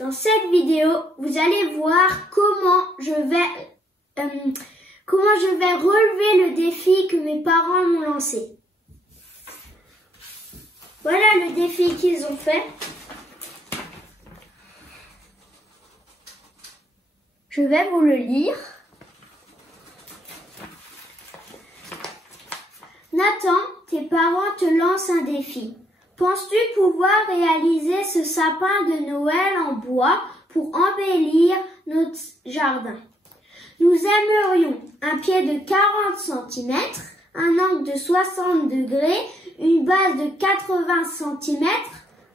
Dans cette vidéo, vous allez voir comment je vais relever le défi que mes parents m'ont lancé. Voilà le défi qu'ils ont fait. Je vais vous le lire. Nathan, tes parents te lancent un défi. Penses-tu pouvoir réaliser ce sapin de Noël en bois pour embellir notre jardin? Nous aimerions un pied de 40 cm, un angle de 60 degrés, une base de 80 cm.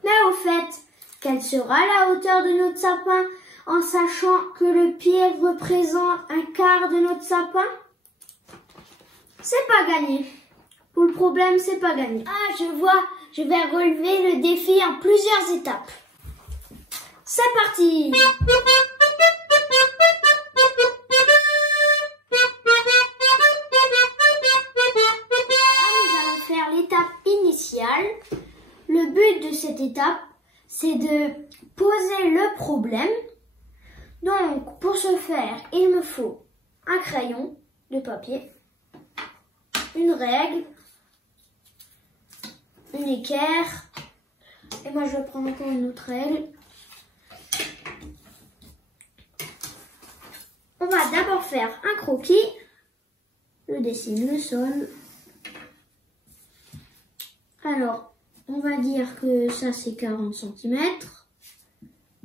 Mais au fait, quelle sera la hauteur de notre sapin en sachant que le pied représente un quart de notre sapin? C'est pas gagné. Pour le problème, c'est pas gagné. Ah, je vois, je vais relever le défi en plusieurs étapes. C'est parti! Là, nous allons faire l'étape initiale. Le but de cette étape, c'est de poser le problème. Donc, pour ce faire, il me faut un crayon de papier, une règle, une équerre, et moi je vais prendre encore une autre règle. On va d'abord faire un croquis, je dessine le sol. Alors, on va dire que ça c'est 40 cm.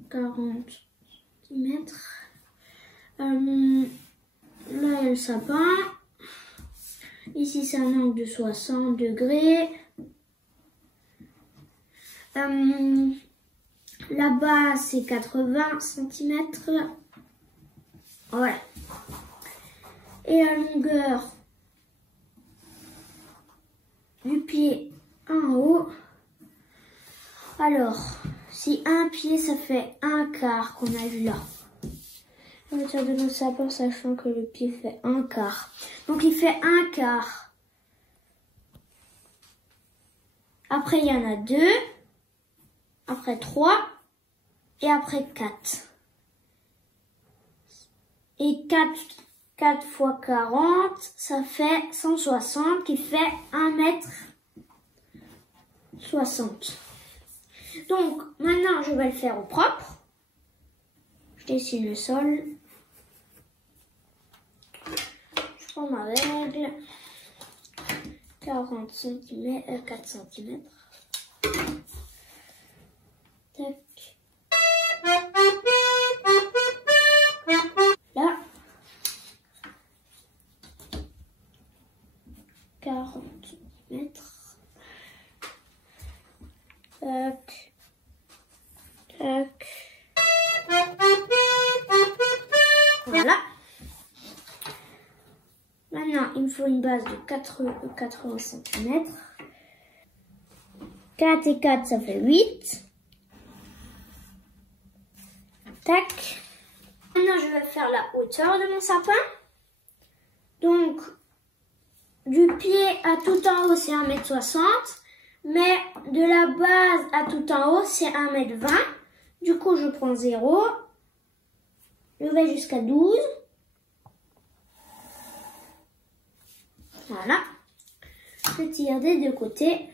40 cm. Là il y a le sapin. Ici c'est un angle de 60 degrés. Là-bas c'est 80 cm. Voilà. Et la longueur du pied en haut. Alors, si un pied ça fait un quart qu'on a vu là. La hauteur de notre sapin, sachant que le pied fait un quart. Donc il fait un quart. Après il y en a 2. Après 3. Et après 4. Et 4 fois 40, ça fait 160 qui fait 1m60. Donc maintenant je vais le faire au propre. Je dessine le sol. Je prends ma règle. 40 cm, 4 cm. Tac. Là. 40 cm. Tac. Tac. Voilà. Maintenant, il me faut une base de 80 cm. 4 et 4, ça fait 8. Tac. Maintenant, je vais faire la hauteur de mon sapin. Donc, du pied à tout en haut, c'est 1m60. Mais de la base à tout en haut, c'est 1m20. Du coup, je prends 0. Je vais jusqu'à 12. Voilà. Je tire des deux côtés.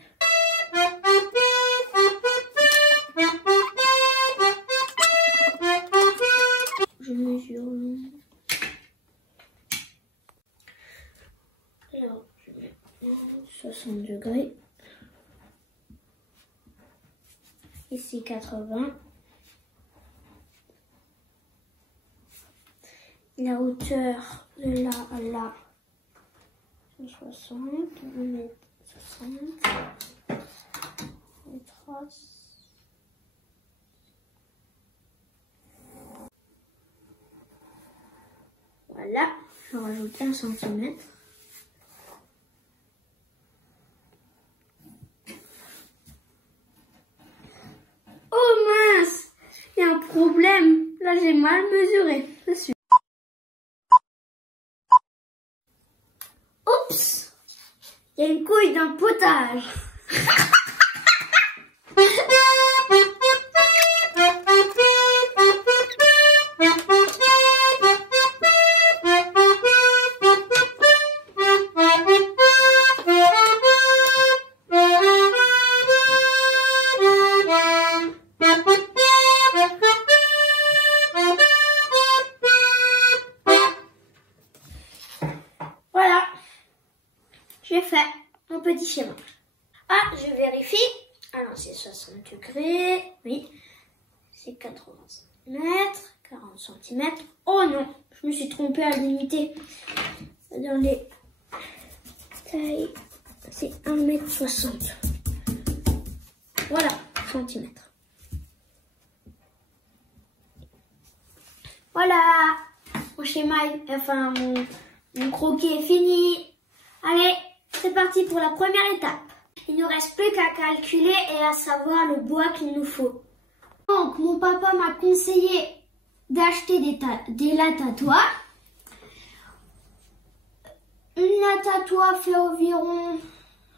Je mesure. Alors, je mets 60 degrés. Ici 80. La hauteur de là à là, 60, 1m60. Les traces. Voilà, je rajoute 1 cm. Oh mince, il y a un problème. Là, j'ai mal mesuré. Je suis. Oups, il y a une couille dans le potage. j'ai fait mon petit schéma. Ah, je vérifie. Alors, c'est 60 degrés. Oui. C'est 80 cm, 40 cm. Oh non, je me suis trompée à l'unité. Dans les tailles, c'est 1,60 m. Voilà, centimètres. Voilà, mon schéma, enfin mon croquis est fini. Allez, c'est parti pour la première étape. Il ne nous reste plus qu'à calculer et à savoir le bois qu'il nous faut. Donc, mon papa m'a conseillé d'acheter des lattes à toit. Une latte à toit fait environ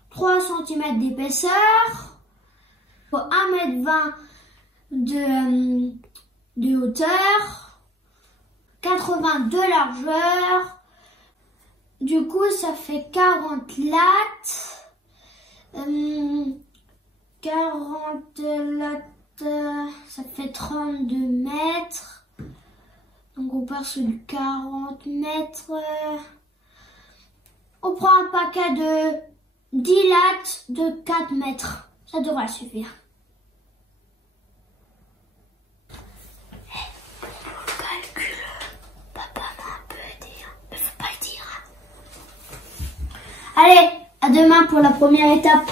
3 cm d'épaisseur, 1,20 m de hauteur, 80 de largeur. Du coup, ça fait 40 lattes. 40 lattes, ça fait 32 mètres. Donc on part sur du 40 mètres. On prend un paquet de 10 lattes de 4 mètres. Ça devrait suffire. Calcul. Papa m'a un peu aidé. Mais faut pas le dire. Allez, à demain pour la première étape.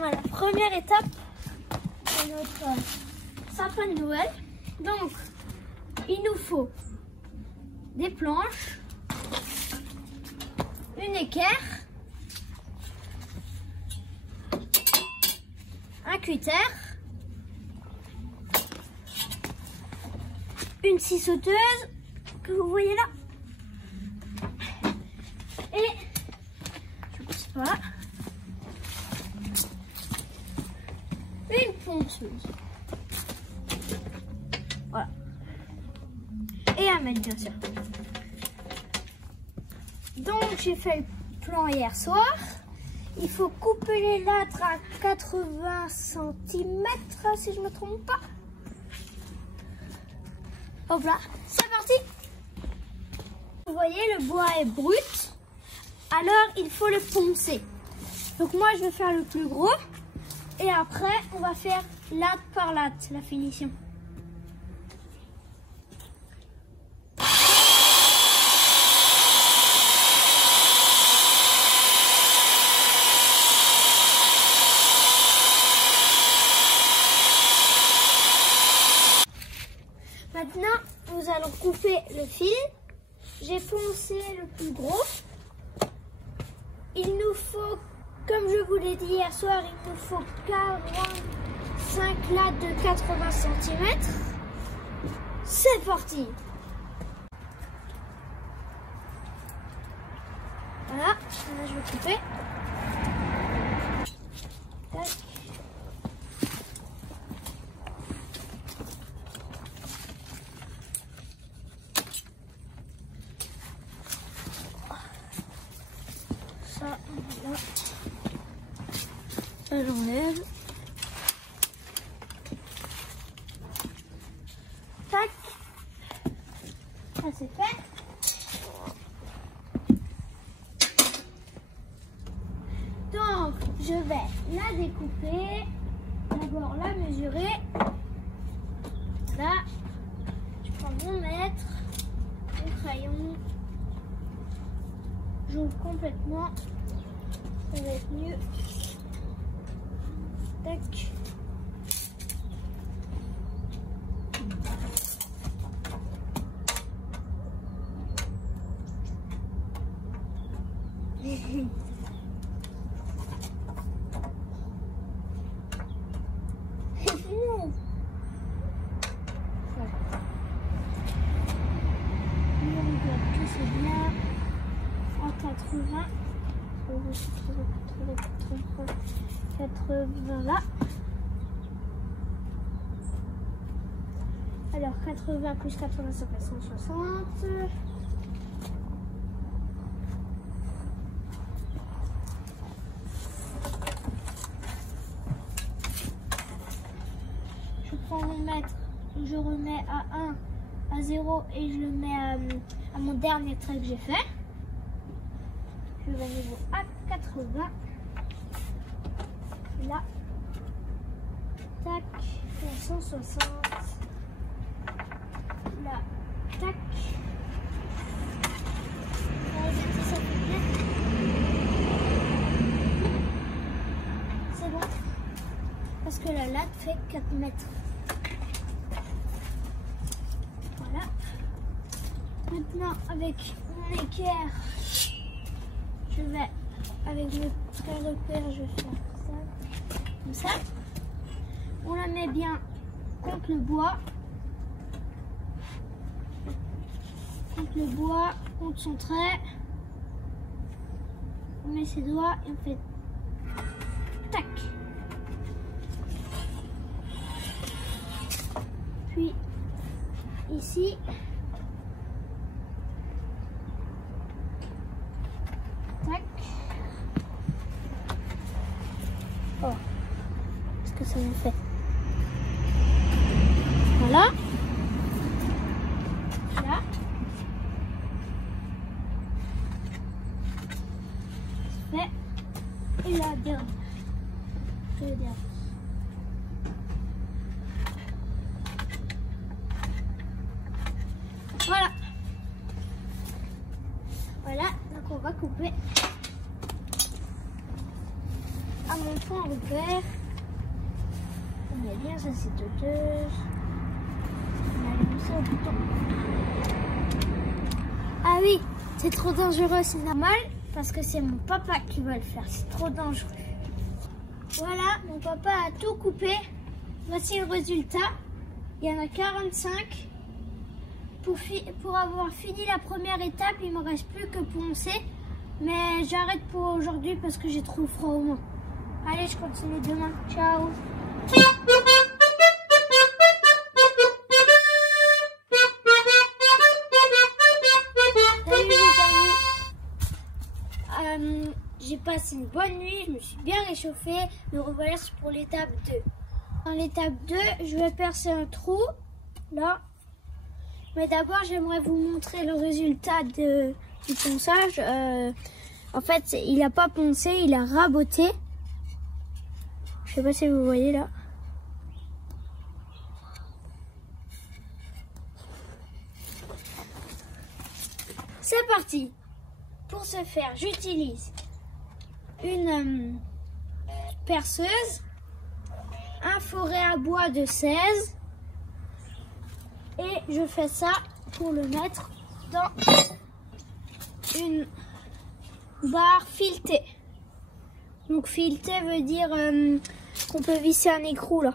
La première étape de notre sapin de Noël. Donc, il nous faut des planches, une équerre, un cutter, une scie sauteuse que vous voyez là, et je pousse pas. Une ponceuse. Voilà. Et un mètre, bien sûr. Donc, j'ai fait le plan hier soir. Il faut couper les lattes à 80 cm, si je ne me trompe pas. Hop là, c'est parti. Vous voyez, le bois est brut. Alors, il faut le poncer. Donc, moi, je vais faire le plus gros. Et après, on va faire latte par latte, la finition. Maintenant, nous allons couper le fil. J'ai poncé le plus gros. Il nous faut, comme je vous l'ai dit hier soir, il nous faut 45 lattes de 80 cm. C'est parti! Voilà, là je vais couper. Tac. Ça, voilà. J'enlève. Tac. Ça c'est fait. Donc je vais la découper. D'abord la mesurer. Là, je prends mon mètre, mon crayon. J'ouvre complètement. Ça va être mieux. Tac. C'est bien en 80. 80 là. Alors 80 plus 80 ça fait 160. mettre, je remets à 1, à 0 et je le mets à mon dernier trait que j'ai fait. Je vais à nouveau à 80. Là, tac, à 160. Là, tac. C'est bon. Parce que la latte fait 4 mètres. Voilà. Maintenant, avec mon équerre, je vais, avec le trait repère, je vais faire ça. Comme ça. On la met bien contre le bois. Contre le bois, contre son trait. On met ses doigts et on fait tac. Puis ici, tac. Oh, qu'est-ce que ça me fait? Voilà. Là. Fait. Et la dernière. Et la dernière. Voilà. Voilà, donc on va couper à mon point repère. On met bien sa ciseauteuse. On allume ça au bouton. Ah oui, c'est trop dangereux, c'est normal, parce que c'est mon papa qui va le faire, c'est trop dangereux. Voilà, mon papa a tout coupé. Voici le résultat. Il y en a 45. Pour avoir fini la première étape, il ne me reste plus que poncer. Mais j'arrête pour aujourd'hui parce que j'ai trop froid au moins. Allez, je continue demain. Ciao. Salut les amis. J'ai passé une bonne nuit, je me suis bien réchauffée. Me revoilà pour l'étape 2. Dans l'étape 2, je vais percer un trou, là. Mais d'abord, j'aimerais vous montrer le résultat du ponçage. En fait, il n'a pas poncé, il a raboté. Je sais pas si vous voyez là. C'est parti. Pour ce faire, j'utilise une perceuse, un forêt à bois de 16 et je fais ça pour le mettre dans une barre filetée. Donc filetée veut dire qu'on peut visser un écrou là.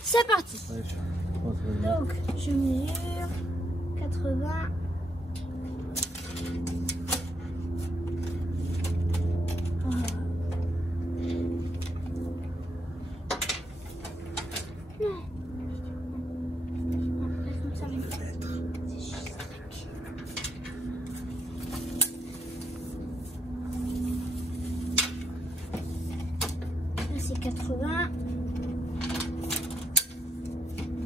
C'est parti. Donc je mesure 80. C'est 80.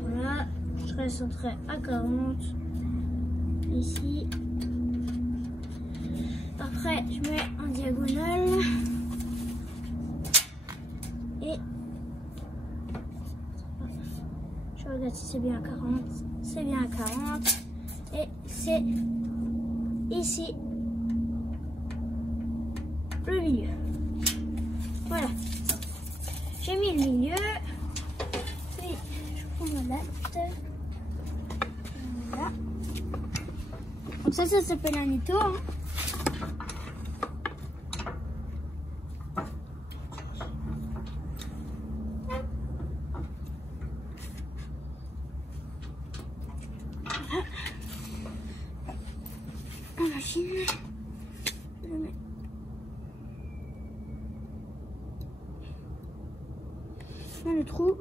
Voilà, je reste à 40 ici. Après, je mets en diagonale et je regarde si c'est bien à 40. C'est bien à 40 et c'est ici le milieu. Voilà. J'ai mis le milieu, puis je prends ma latte, voilà. Donc ça s'appelle un étau. Hein. Voilà. La machine, je mets. Dans le trou.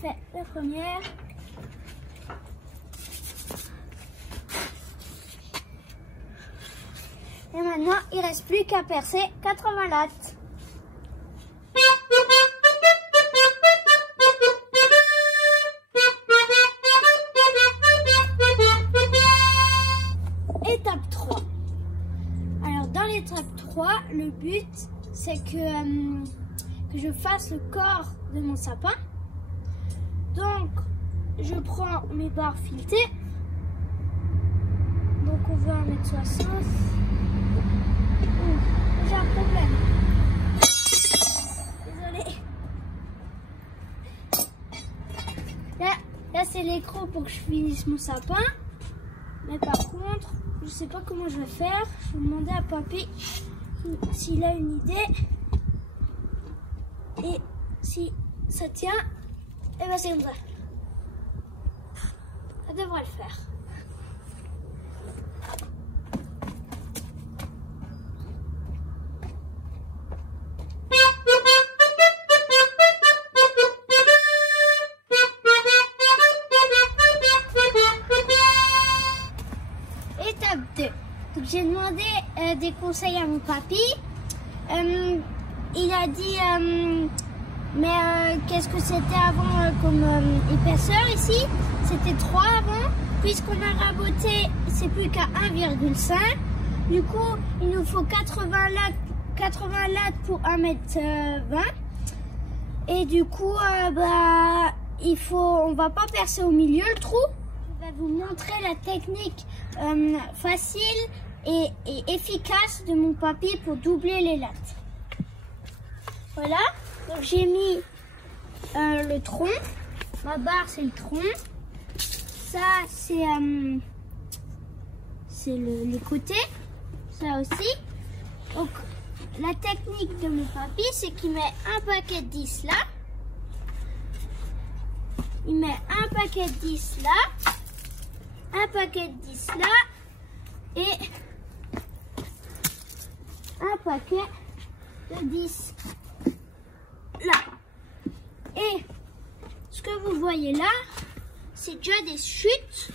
fait la première. Et maintenant, il reste plus qu'à percer 80 lattes. Étape 3. Alors, dans l'étape 3, le but, c'est que je fasse le corps de mon sapin. Donc, je prends mes barres filetées. Donc, on va en mettre 60. J'ai un problème. Désolée. Là c'est l'écran pour que je finisse mon sapin. Mais par contre, je sais pas comment je vais faire. Je vais demander à papy s'il a une idée. Et si ça tient, et ben c'est comme ça. Ça devrait le faire. Étape 2. Donc j'ai demandé des conseils à mon papy. Il a dit qu'est-ce que c'était avant comme épaisseur ici? C'était 3 avant. Puisqu'on a raboté, c'est plus qu'à 1,5. Du coup, il nous faut 80 lattes pour 1,20 m. Et du coup, on va pas percer au milieu le trou. Je vais vous montrer la technique facile et efficace de mon papy pour doubler les lattes. Voilà, donc j'ai mis le tronc. Ma barre, c'est le tronc. Ça, c'est les côtés. Ça aussi. Donc, la technique de mon papy, c'est qu'il met un paquet de 10 là. Il met un paquet de 10 là. Un paquet de 10 là. Et un paquet de 10 là. Et ce que vous voyez là, c'est déjà des chutes.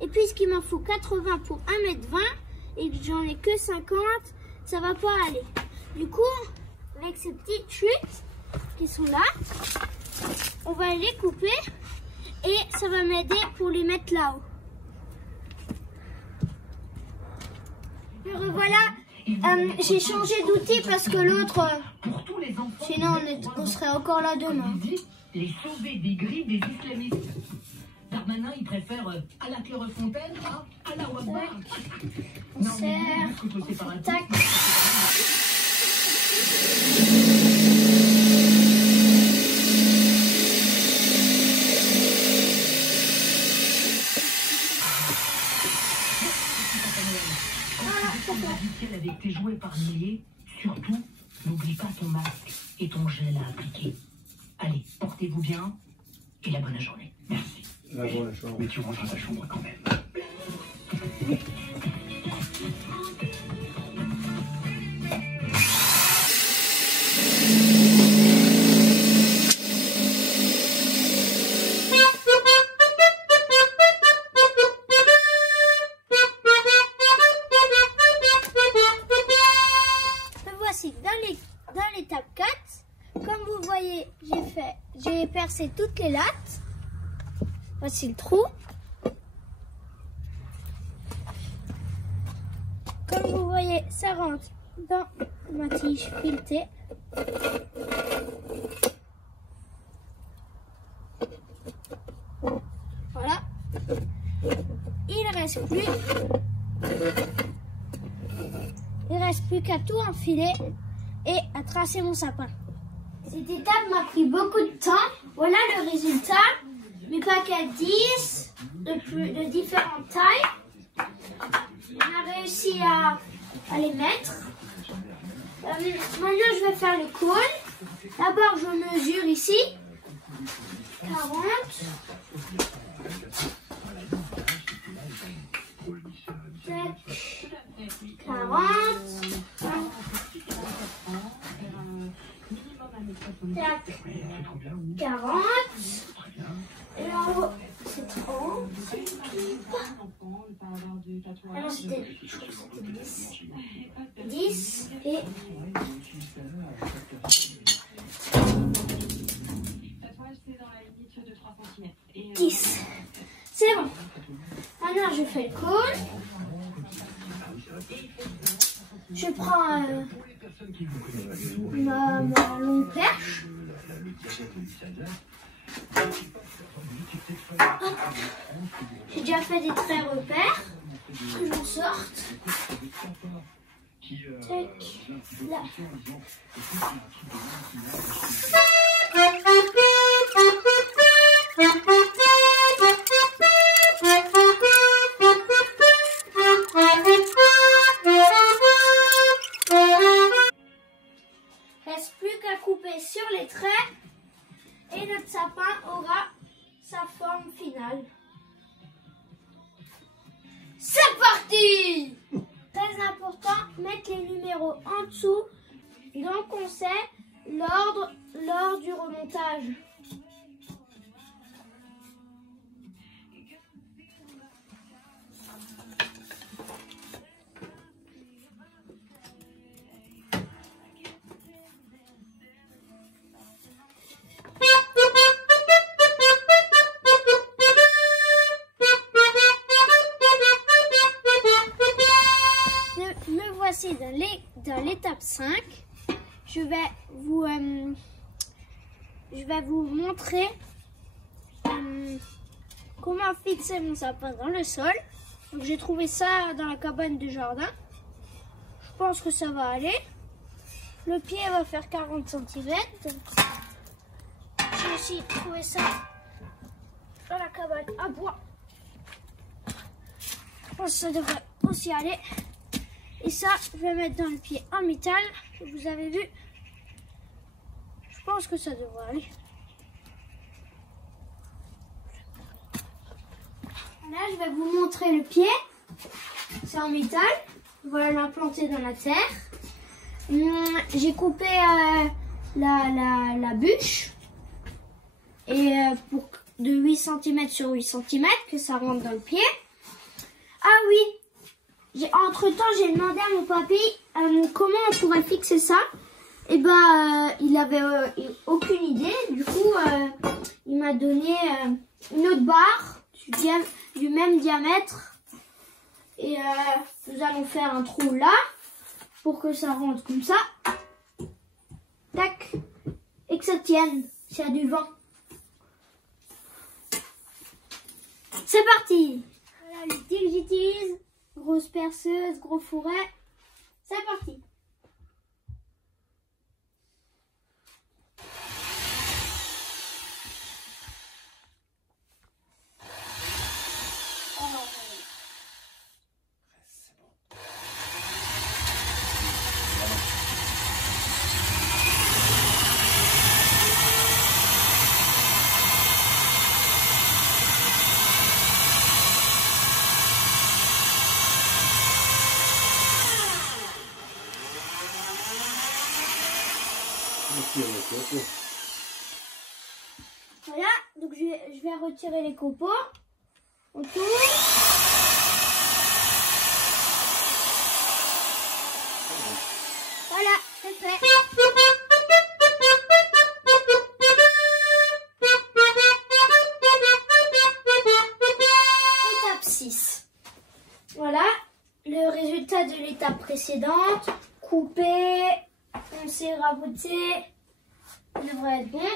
Et puisqu'il m'en faut 80 pour 1,20 m et que j'en ai que 50, ça va pas aller. Du coup, avec ces petites chutes qui sont là, on va les couper et ça va m'aider pour les mettre là-haut. Me revoilà, j'ai changé d'outil parce que l'autre, sinon on serait encore là demain. Les sauver des griffes des islamistes. Darmanin, il préfère à la Clairefontaine à la Ouabar. On serre, on tac. Avec tes jouets par milliers, surtout, n'oublie pas ton masque et ton gel à appliquer. Allez, portez-vous bien et la bonne journée. Merci. Mais tu rentres à ta chambre quand même. Dans l'étape 4, comme vous voyez, j'ai percé toutes les lattes. Voici le trou. Comme vous voyez, ça rentre dans ma tige filetée. Voilà. Il reste plus qu'à tout enfiler et à tracer mon sapin. Cette étape m'a pris beaucoup de temps. Voilà le résultat. Mes paquets 10 de différentes tailles. On a réussi à les mettre. Maintenant, je vais faire le cône. D'abord, je mesure ici. 40. 40. Tac. 40. Et en haut, c'est 30. Ah non, c'était 10. 10 et 10. C'est bon. Maintenant, je fais le cône. Je prends ma longue perche. J'ai déjà fait des traits repères. Que j'en sorte. Tac, là. Reste plus qu'à couper sur les traits et notre sapin aura sa forme finale. C'est parti! Très important, mettre les numéros en dessous, donc on sait l'ordre lors du remontage. Me voici dans l'étape 5. Je vais vous montrer comment fixer mon sapin dans le sol. J'ai trouvé ça dans la cabane du jardin. Je pense que ça va aller. Le pied va faire 40 cm. J'ai aussi trouvé ça dans la cabane à bois. Je pense que ça devrait aussi aller. Et ça, je vais mettre dans le pied en métal. Vous avez vu? Je pense que ça devrait aller. Là, je vais vous montrer le pied. C'est en métal. Voilà, l'implanter dans la terre. J'ai coupé la bûche. Et de 8 cm sur 8 cm, que ça rentre dans le pied. Ah oui! Entre-temps, j'ai demandé à mon papy comment on pourrait fixer ça. Et il avait aucune idée. Du coup, il m'a donné une autre barre du même diamètre. Et nous allons faire un trou là pour que ça rentre comme ça. Tac. Et que ça tienne s'il y a du vent. C'est parti. Voilà l'outil que j'utilise. Grosse perceuse, gros fourret. C'est parti. Voilà, donc je vais retirer les copeaux. On tourne. Voilà, c'est fait. Étape 6. Voilà, le résultat de l'étape précédente. Couper, poncer, raboter. Ça devrait être bon.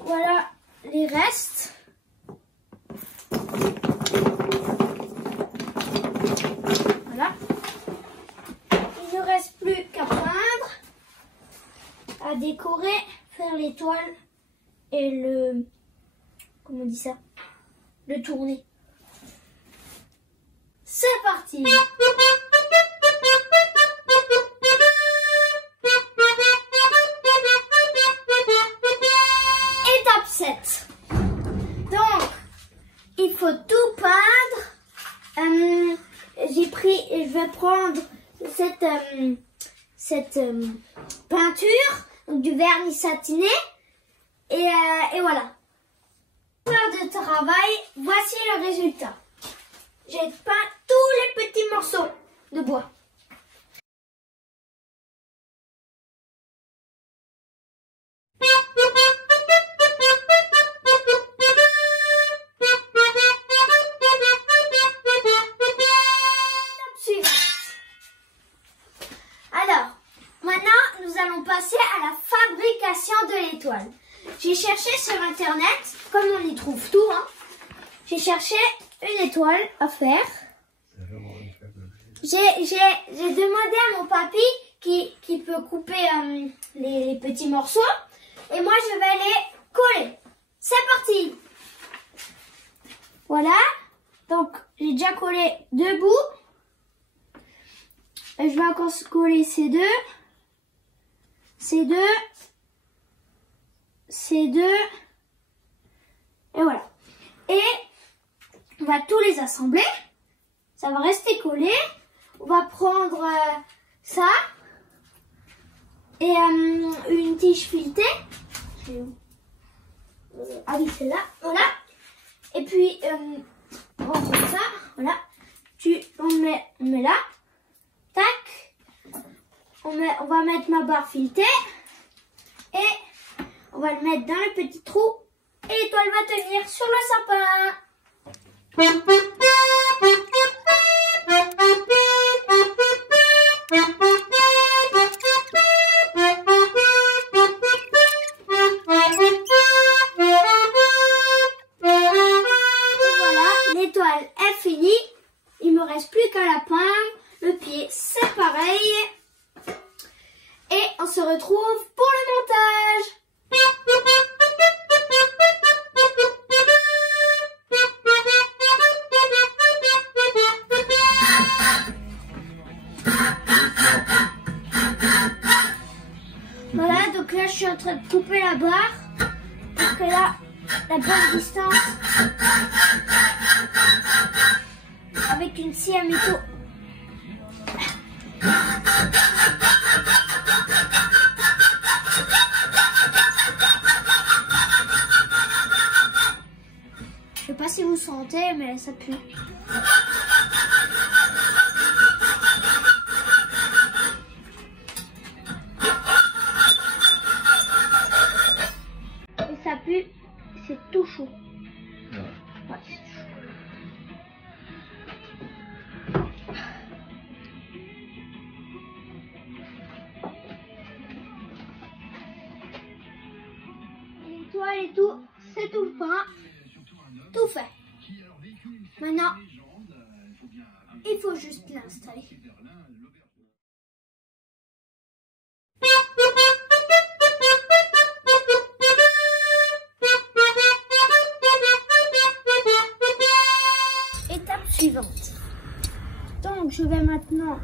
Voilà les restes. Voilà. Il ne reste plus qu'à peindre, à décorer, faire l'étoile et le... Comment on dit ça? Le tourner. C'est parti! Étape 7. Donc, il faut tout peindre. Je vais prendre cette peinture, donc du vernis satiné. résultat. J'ai peint tous les petits morceaux de bois. Alors, maintenant, nous allons passer à la fabrication de l'étoile. J'ai cherché sur internet, comme on y trouve tout, hein. J'ai cherché une étoile à faire. J'ai demandé à mon papy qui peut couper les petits morceaux. Et moi, je vais les coller. C'est parti! Voilà. Donc, j'ai déjà collé 2 bouts. Et je vais encore coller ces deux. Ces deux. Ces deux. Et voilà. Et on va tous les assembler. Ça va rester collé. On va prendre ça. Et une tige filetée. Ah oui, c'est là. Voilà. Et puis, on prend ça. Voilà. On met là. Tac. On va mettre ma barre filetée. Et on va le mettre dans le petit trou. Et l'étoile va tenir sur le sapin. L'étoile est finie, il me reste plus qu'à la peindre, le pied c'est pareil et on se retrouve pour le montage. Voilà, donc là je suis en train de couper la barre pour que là la bonne distance avec une scie à métaux. Je sais pas si vous sentez, mais ça pue. Et ça pue, c'est tout chaud. Ouais, c'est chaud. L'étoile et tout, c'est tout peint, tout fait. Maintenant, il faut juste l'installer. Étape suivante. Donc, je vais maintenant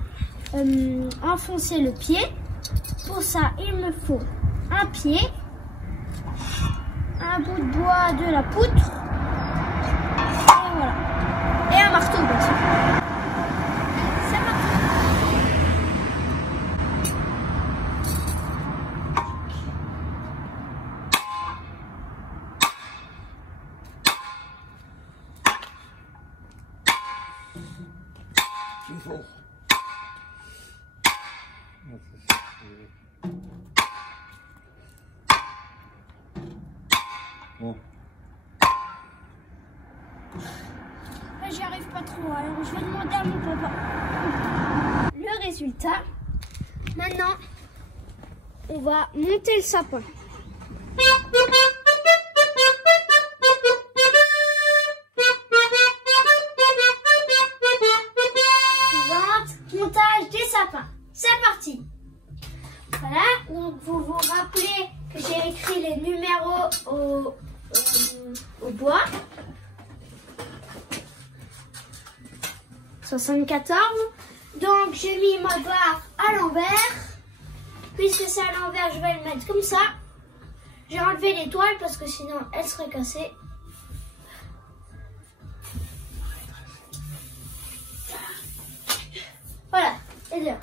enfoncer le pied. Pour ça, il me faut un pied, un bout de bois, de la poutre, et voilà. Et un marteau, bien sûr. C'est parti. Bon. J'y arrive pas trop, alors je vais demander à mon papa. Le résultat, maintenant, on va monter le sapin. Montage des sapins. C'est parti. Voilà, donc vous vous rappelez que j'ai écrit les numéros au bois. 74. Donc j'ai mis ma barre à l'envers. Puisque c'est à l'envers, je vais le mettre comme ça. J'ai enlevé l'étoile parce que sinon elle serait cassée. Voilà, et là.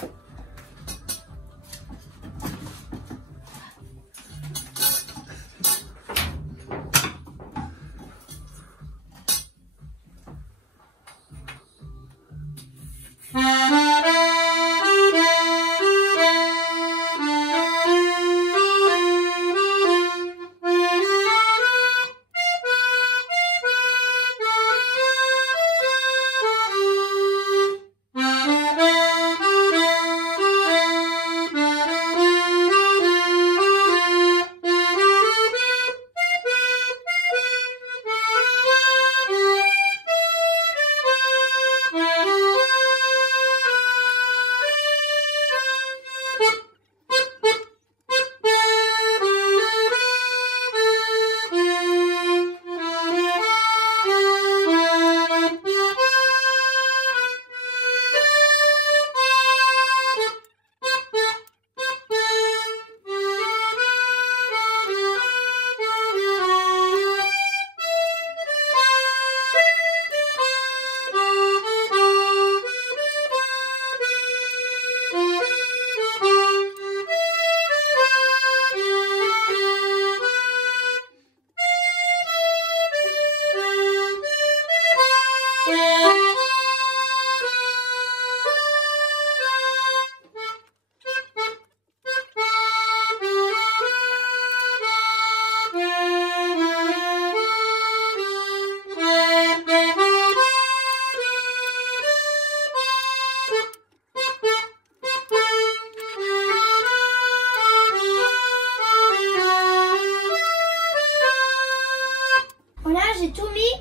j'ai tout mis.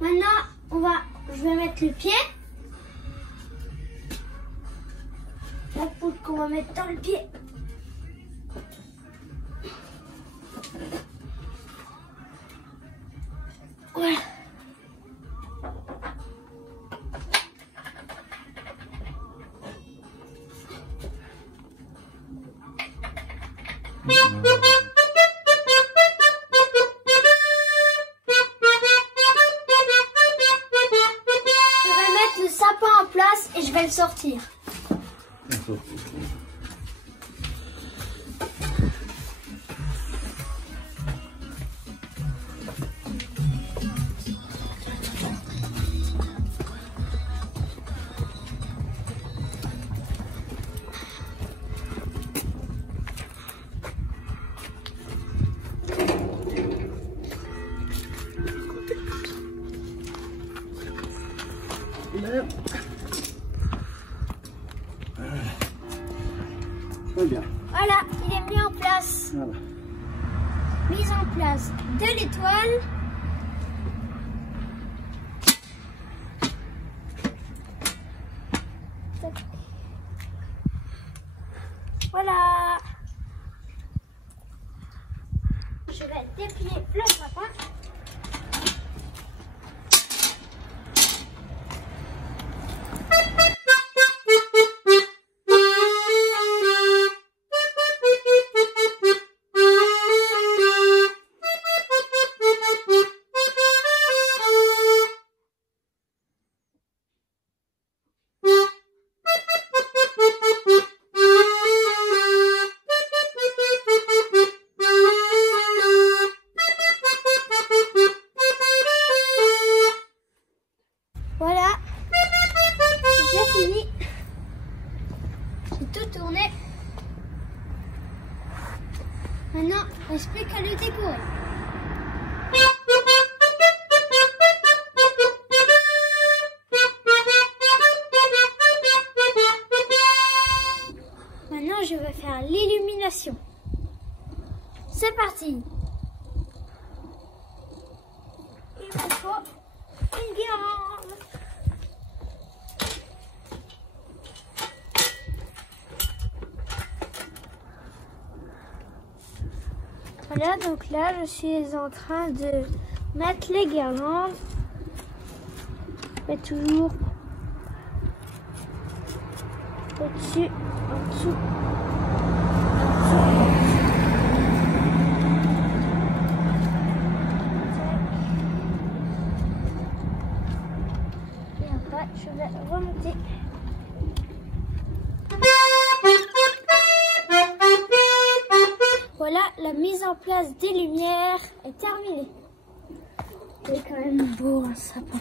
Maintenant, je vais mettre le pied. La poudre qu'on va mettre dans le pied. Voilà. Et je vais le sortir. Bien. Voilà, il est mis en place. Voilà. Mise en place de l'étoile. Voilà. Je vais déplier le sapin. Voilà, j'ai fini. J'ai tout tourné. Maintenant, il ne reste plus qu'à le décorer. Maintenant, je vais faire l'illumination. C'est parti. Il me faut une guirlande. Voilà, donc là, je suis en train de mettre les guirlandes. Je mets toujours au-dessus, en dessous, et après, je vais remonter. Voilà, la mise en place des lumières est terminée. C'est quand même beau un sapin.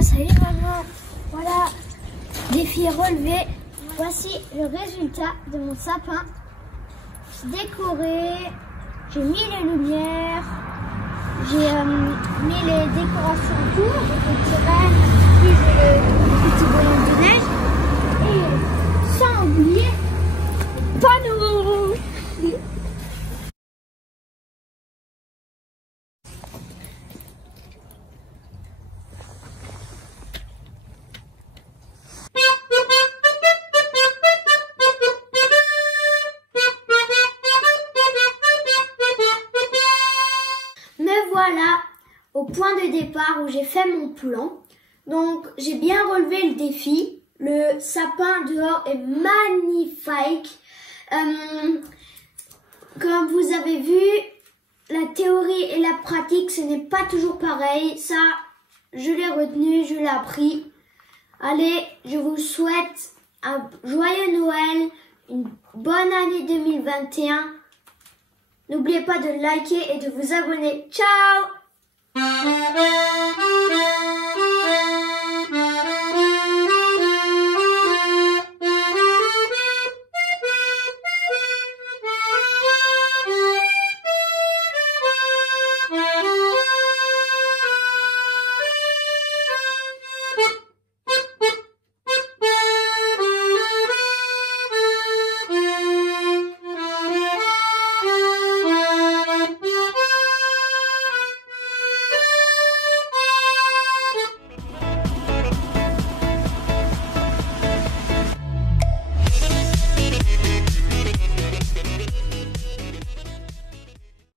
Salut maman, voilà, défi relevé. Voici le résultat de mon sapin. J'ai décoré, j'ai mis les lumières, j'ai mis les décorations autour, donc le petit renne, puis j'ai le petit bonhomme de neige, et sans oublier, panneau. Voilà au point de départ où j'ai fait mon plan. Donc j'ai bien relevé le défi. Le sapin dehors est magnifique. Comme vous avez vu, la théorie et la pratique, ce n'est pas toujours pareil. Ça, je l'ai retenu, je l'ai appris. Allez, je vous souhaite un joyeux Noël, une bonne année 2021. N'oubliez pas de liker et de vous abonner. Ciao!